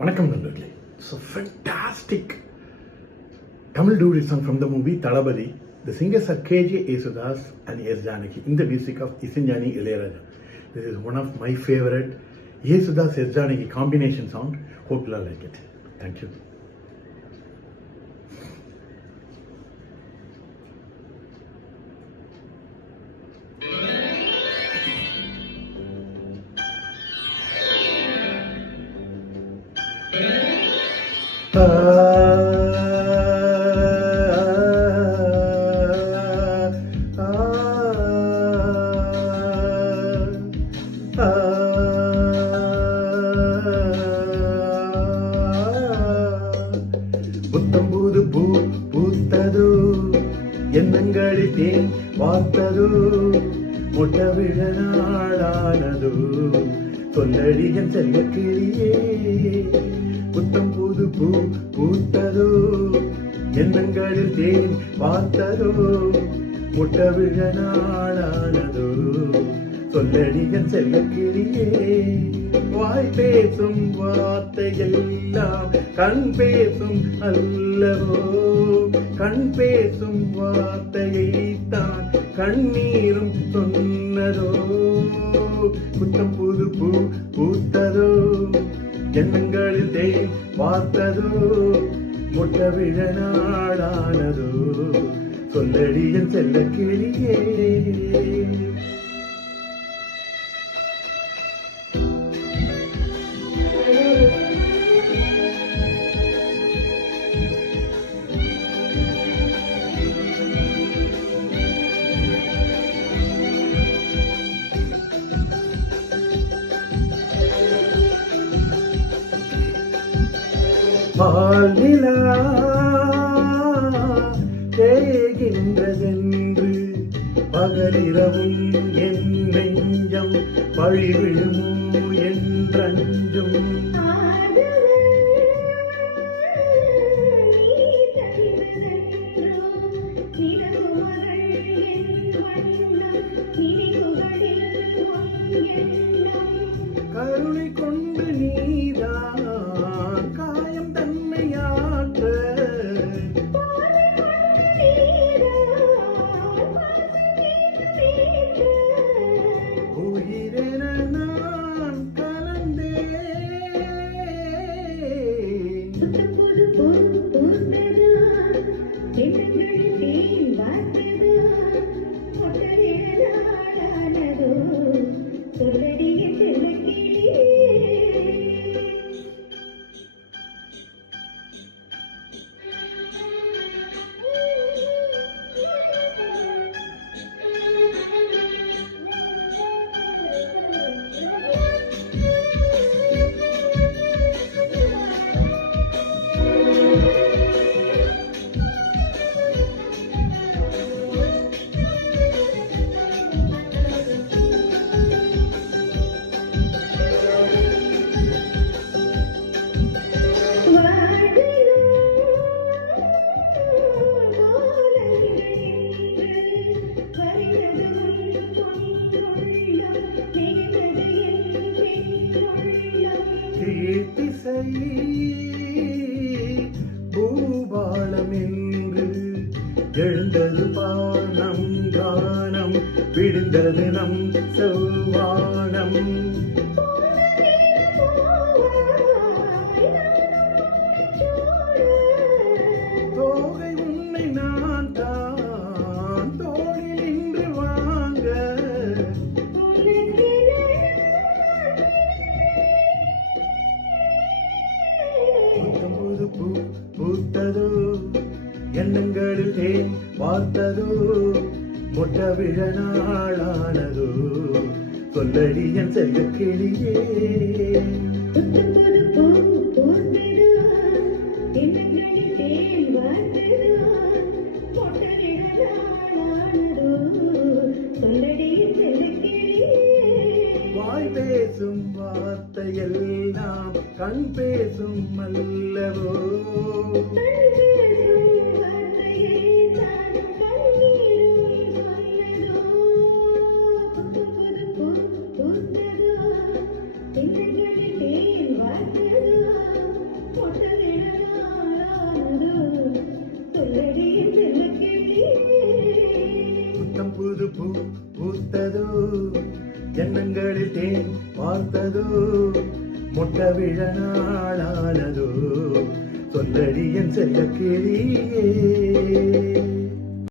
வணக்கம் நண்பர்களே. It's a fantastic Tamil duet song from the movie Thalapathy. The singers are KJ Yesudas and S. Janaki in the music of Isanjani Ilayaraja. This is one of my favorite Yesudas S. Janaki combination song. Hope you all like it. Thank you. புத்தம்பூது பூ பூத்ததோ, எண்ணங்களில் தேன் வார்த்ததோ, முட்ட விழ நாளானதோ, சொல்லடியன் செல்ல கிளியே. புத்தம்பூது பூ பூத்ததோ, எண்ணங்களில் தேன் வார்த்ததோ, முட்ட விழ நாளானதோ, சொல்லடியன் செல்ல கிளியே. வாய் பேசும் வார்த்தையெல்லாம் கண் பேசும் அல்லவோ, கண் பேசும் வார்த்தையைத்தான் கண்ணீரும் சொன்னதோ. புத்தம் புது பூ பூத்ததோ, எண்ணங்களில் தேன் வார்த்ததோ, முட்ட விழ நாளானதோ, சொல்லடியன் செல்ல கிளியே. பால்நிலா தேகின்றதென்று பகலிரவும் என் நெஞ்சம் வழி விழுமோ என்றஞ்சும். கருணை கொண்டு நீதான் காயம் தன்னை ஆற்ற, உயிரென நான் கலந்தேன். பூபாலம் என்று எழுந்தது பானம் கானம், விழுந்தது நம் செவ்வானம். தோகை உன்னை நான் தான் தோளில் இன்று வாங்க, பூ பூத்ததோ, எண்ணங்களில் தேன் வார்த்ததோ, முட்ட விழ நாளானதோ, சொல்லடியன் செல்ல கிளியே. வாய் பேசும் வார்த்தையெல்லாம் கண் பேசும் அல்லவோ, தேன் வார்த்ததோ, எண்ணங்களில் தேன் பார்த்ததோ முட்ட விழ நாளானதோ சொல்லடி என் செல்ல கிளியே